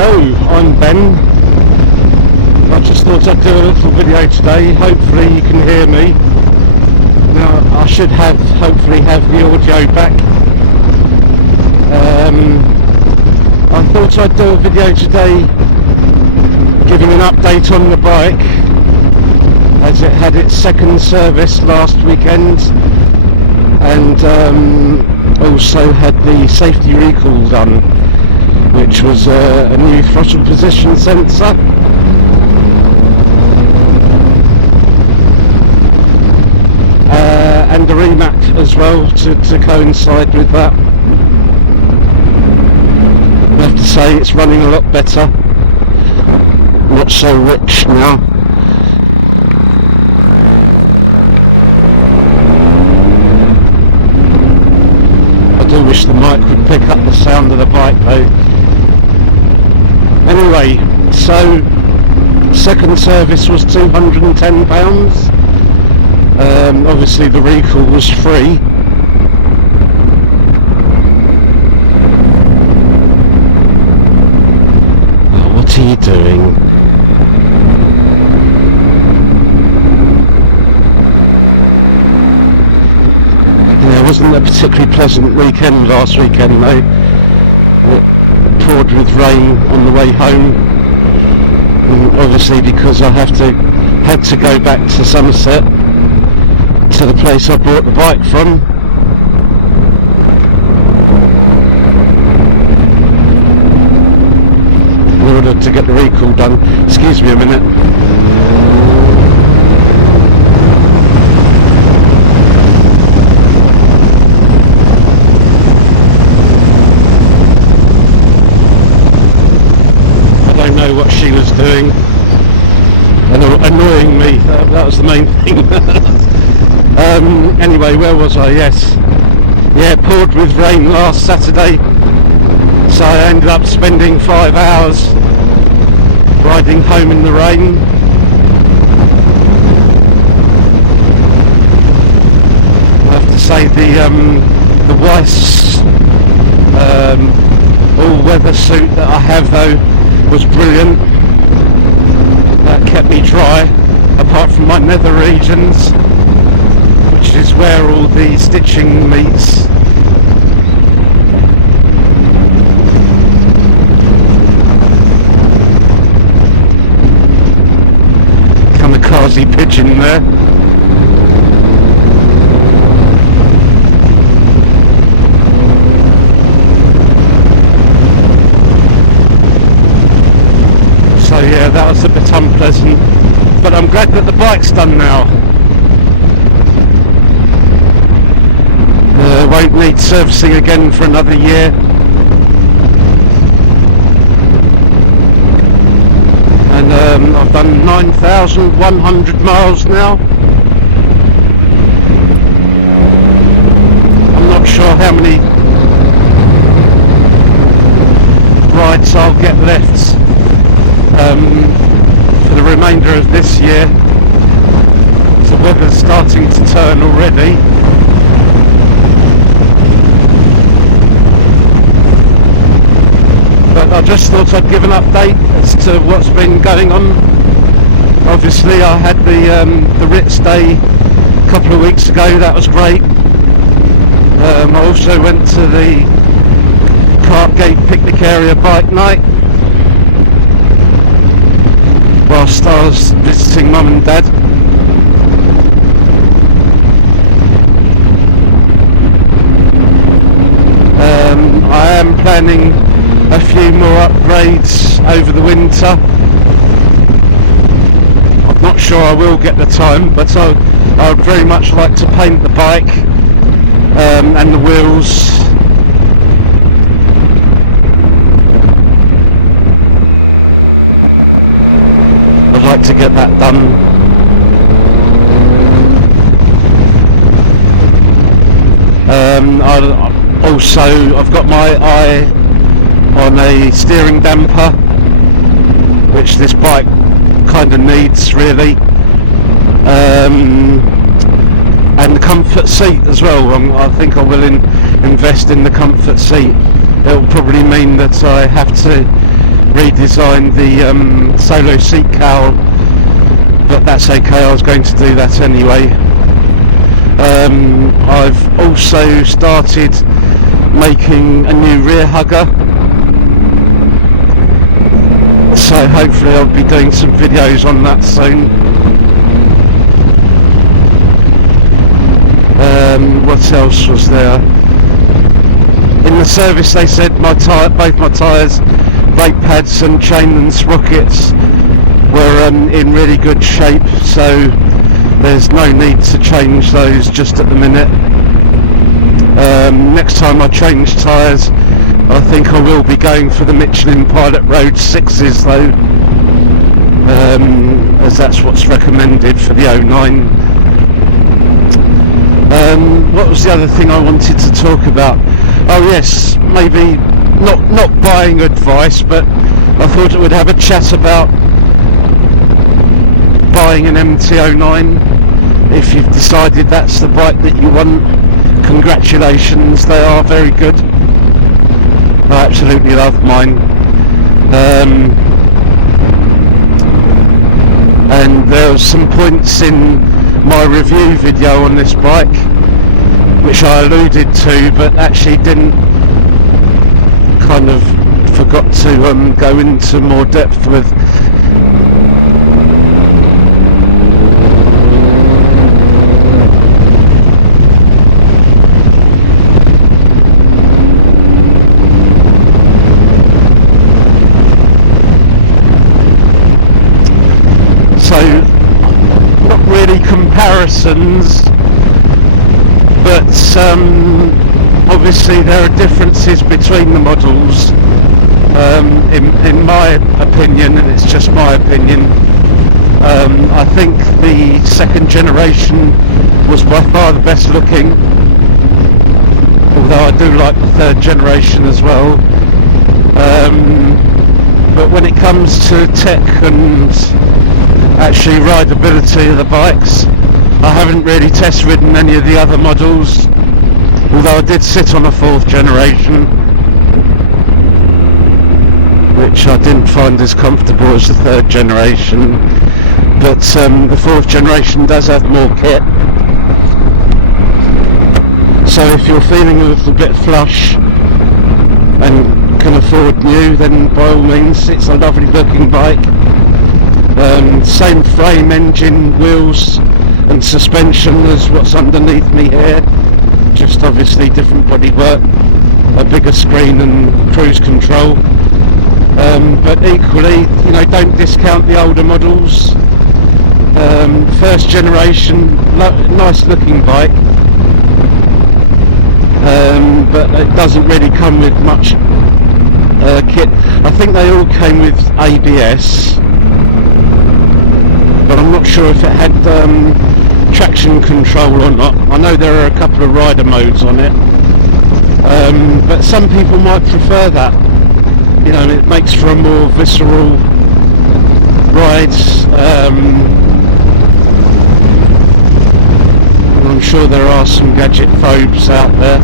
Hello, I'm Ben. I just thought I'd do a little video today. Hopefully you can hear me. Now I should hopefully have the audio back. I thought I'd do a video today giving an update on the bike, as it had its second service last weekend and also had the safety recall done, which was a new throttle position sensor. And a remap as well to coincide with that. I have to say it's running a lot better, not so rich now. I do wish the mic would pick up the sound of the bike though. Anyway, so second service was £210. Obviously the recall was free. Oh, what are you doing? Yeah, it wasn't a particularly pleasant weekend last weekend though. It poured with rain on the way home, and obviously because I had to go back to Somerset, to the place I bought the bike from. In order to get the recall done. Excuse me a minute. I don't know what she was doing. Annoying me, that was the main thing. Anyway, where was I? Yes. Yeah, it poured with rain last Saturday, so I ended up spending 5 hours riding home in the rain. I have to say the Weiss all-weather suit that I have though was brilliant. That kept me dry, apart from my nether regions, which is where all the stitching meets. Kamikaze pigeon there. So yeah, that was a bit unpleasant, but I'm glad that the bike's done now. Won't need servicing again for another year. And I've done 9,100 miles now. I'm not sure how many rides I'll get left for the remainder of this year. The weather's starting to turn already. But I just thought I'd give an update as to what's been going on. Obviously I had the Ritz Day a couple of weeks ago, that was great. I also went to the Parkgate picnic area bike night whilst I was visiting Mum and Dad. I am planning a few more upgrades over the winter. I'm not sure I will get the time, but I would very much like to paint the bike and the wheels. I'd like to get that done. I've got my eye on a steering damper, which this bike kind of needs really, and the comfort seat as well. I think I will invest in the comfort seat. It will probably mean that I have to redesigned the solo seat cowl, but that's okay, I was going to do that anyway. I've also started making a new rear hugger, so hopefully I'll be doing some videos on that soon. What else was there? In the service they said both my tyres, brake pads and chain and sprockets were in really good shape, so there's no need to change those just at the minute. Next time I change tyres, I think I will be going for the Michelin Pilot Road 6s though, as that's what's recommended for the 09. What was the other thing I wanted to talk about? Oh yes, maybe not buying advice, but I thought I would have a chat about buying an MT09. If you've decided that's the bike that you want, congratulations, they are very good. I absolutely love mine. And there were some points in my review video on this bike which I alluded to, but actually didn't, kind of forgot to go into more depth with. So not really comparisons, but obviously there are differences between the models, in my opinion, and it's just my opinion. I think the second generation was by far the best looking, although I do like the third generation as well. But when it comes to tech and actually rideability of the bikes, I haven't really test ridden any of the other models, although I did sit on a fourth generation, which I didn't find as comfortable as the third generation, but the fourth generation does have more kit. So if you're feeling a little bit flush and can afford new, then by all means, it's a lovely looking bike. Same frame, engine, wheels and suspension as what's underneath me here, just obviously different bodywork, a bigger screen and cruise control, but equally, you know, don't discount the older models. First generation, nice looking bike, but it doesn't really come with much kit. I think they all came with ABS, but I'm not sure if it had traction control or not. I know there are a couple of rider modes on it, but some people might prefer that. You know, it makes for a more visceral ride. I'm sure there are some gadget phobes out there.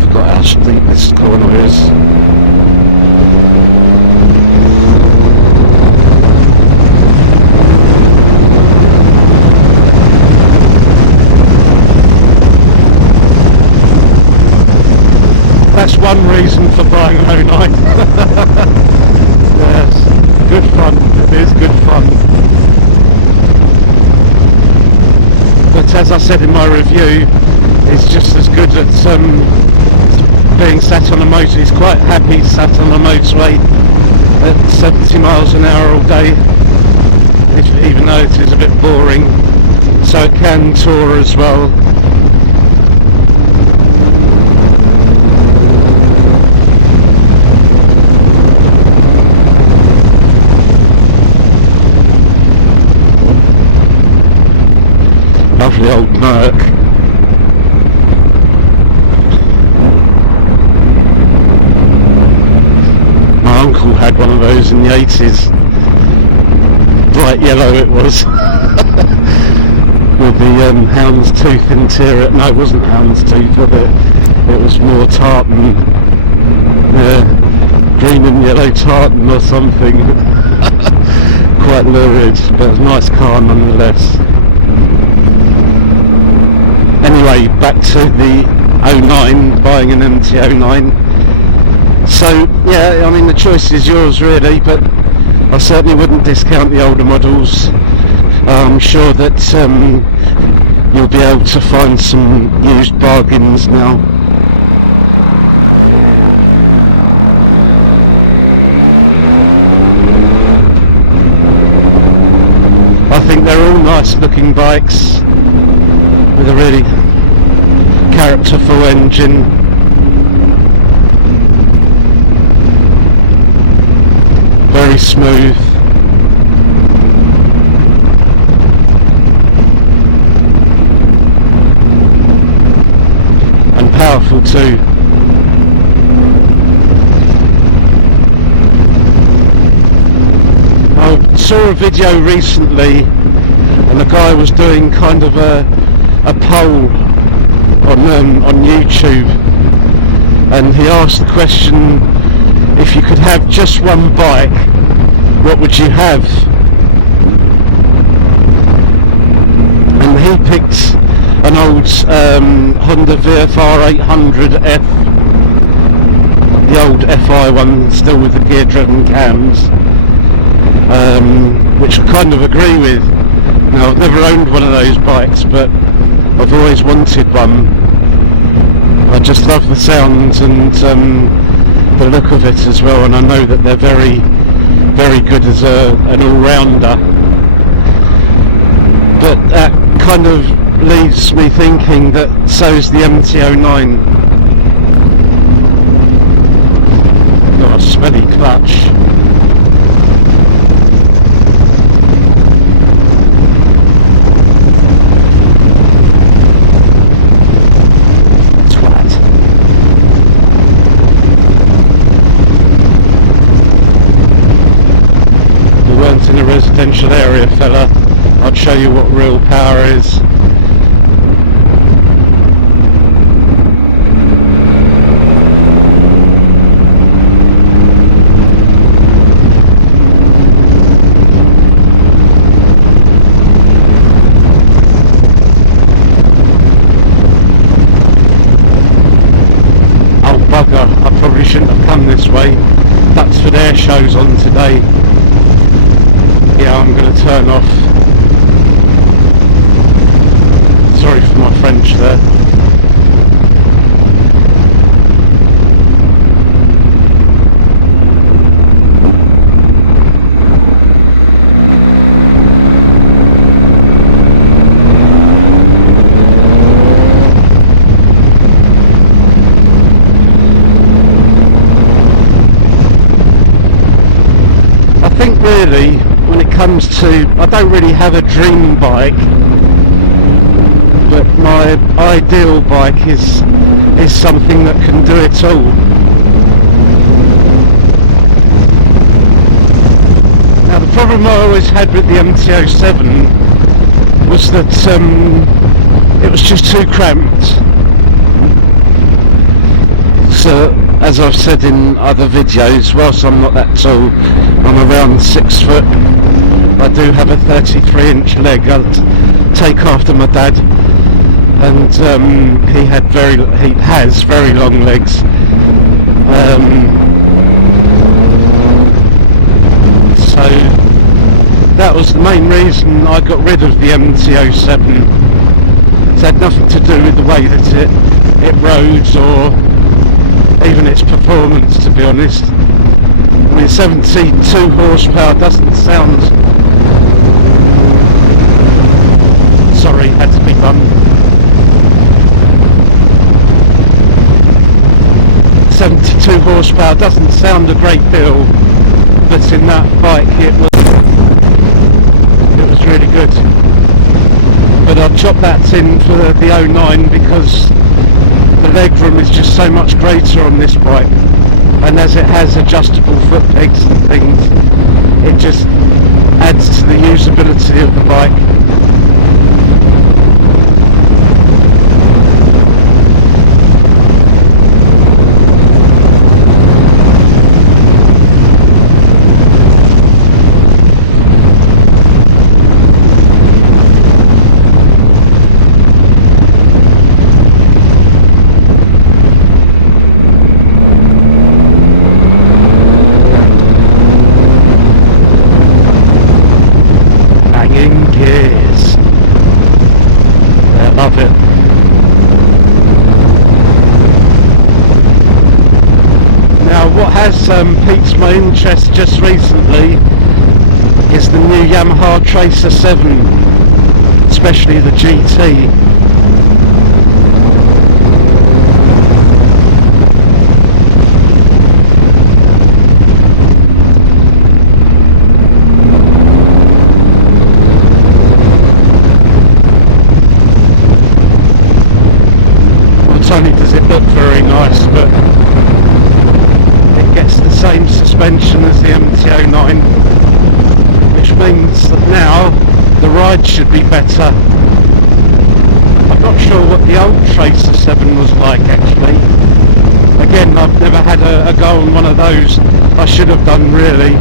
Forgot how steep this corner is. That's one reason for buying an 09. Yes, good fun. It is good fun. But as I said in my review, it's just as good at being sat on a motor. He's quite happy sat on a motorway at 70 miles an hour all day, even though it is a bit boring. So it can tour as well. Lovely old Merc. My uncle had one of those in the 80s. Bright yellow it was. with the houndstooth interior. No, it wasn't houndstooth, was it? It was more tartan, green and yellow tartan or something. Quite lurid, but a nice car nonetheless. Anyway, back to the 09, buying an MT09. So yeah, I mean the choice is yours really, but I certainly wouldn't discount the older models. I'm sure that you'll be able to find some used bargains now. I think they're all nice looking bikes with a really characterful engine. Very smooth. And powerful too. I saw a video recently and the guy was doing kind of a poll on YouTube, and he asked the question, if you could have just one bike, what would you have? And he picked an old Honda VFR 800F, the old FI one, still with the gear driven cams, which I kind of agree with. Now, I've never owned one of those bikes, but I've always wanted one. I just love the sounds and the look of it as well, and I know that they're very, very good as an all-rounder. But that kind of leaves me thinking that so's the MT09. Got a smelly clutch. In a residential area, fella, I'd show you what real power is. Oh bugger, I probably shouldn't have come this way. Duxford Air Show's on today. Yeah, I'm going to turn off. Sorry for my French there. I think really, when it comes to, I don't really have a dream bike, but my ideal bike is something that can do it all. Now the problem I always had with the MT07 was that it was just too cramped. So as I've said in other videos, whilst I'm not that tall, I'm around 6 foot. I do have a 33-inch leg. I take after my dad, and he has very long legs. So that was the main reason I got rid of the MT07. It had nothing to do with the way that it rode or even its performance, to be honest. I mean, 72 horsepower doesn't sound... Sorry, had to be done. 72 horsepower doesn't sound a great deal, but in that bike it was really good. But I've chopped that in for the 09 because the legroom is just so much greater on this bike, and as it has adjustable foot pegs and things, it just adds to the usability of the bike. has piqued my interest just recently is the new Yamaha Tracer 7, especially the GT. Not only does it look very nice, but it gets the same suspension as the MT09, which means that now the ride should be better. I'm not sure what the old Tracer 7 was like actually. Again, I've never had a go on one of those. I should have done really.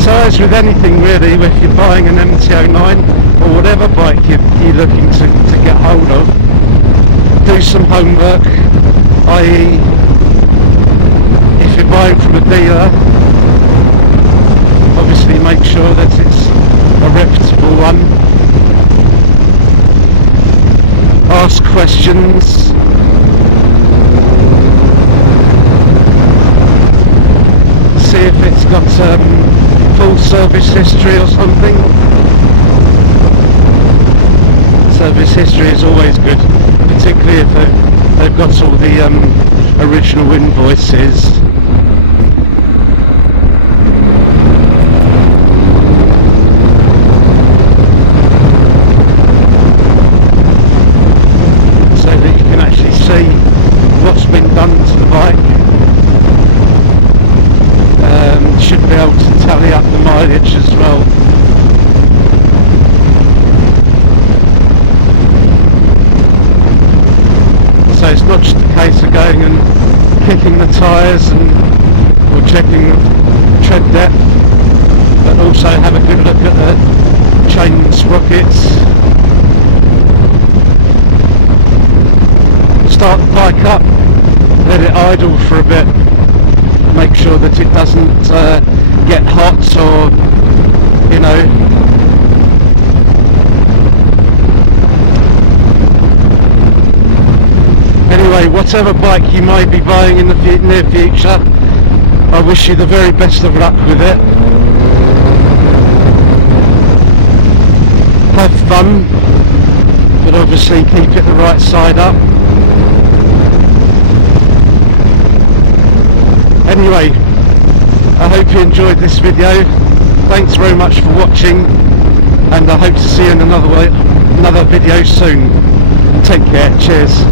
So as with anything really, if you're buying an MT09 or whatever bike you're looking to get hold of, do some homework, i.e. if you're buying from a dealer, obviously make sure that it's a reputable one. Ask questions. See if it's got full service history or something. Service history is always good, particularly if they've got all the original invoices. So that you can actually see what's been done to the bike. Should be able to tally up the mileage as well. So it's not just a case of going and kicking the tyres or checking tread depth, but also have a good look at the chain sprockets. Start the bike up, let it idle for a bit. Make sure that it doesn't get hot or, you know, anyway, whatever bike you might be buying in the near future, I wish you the very best of luck with it. Have fun, but obviously keep it the right side up. Anyway, I hope you enjoyed this video. Thanks very much for watching, and I hope to see you in another video soon. Take care. Cheers.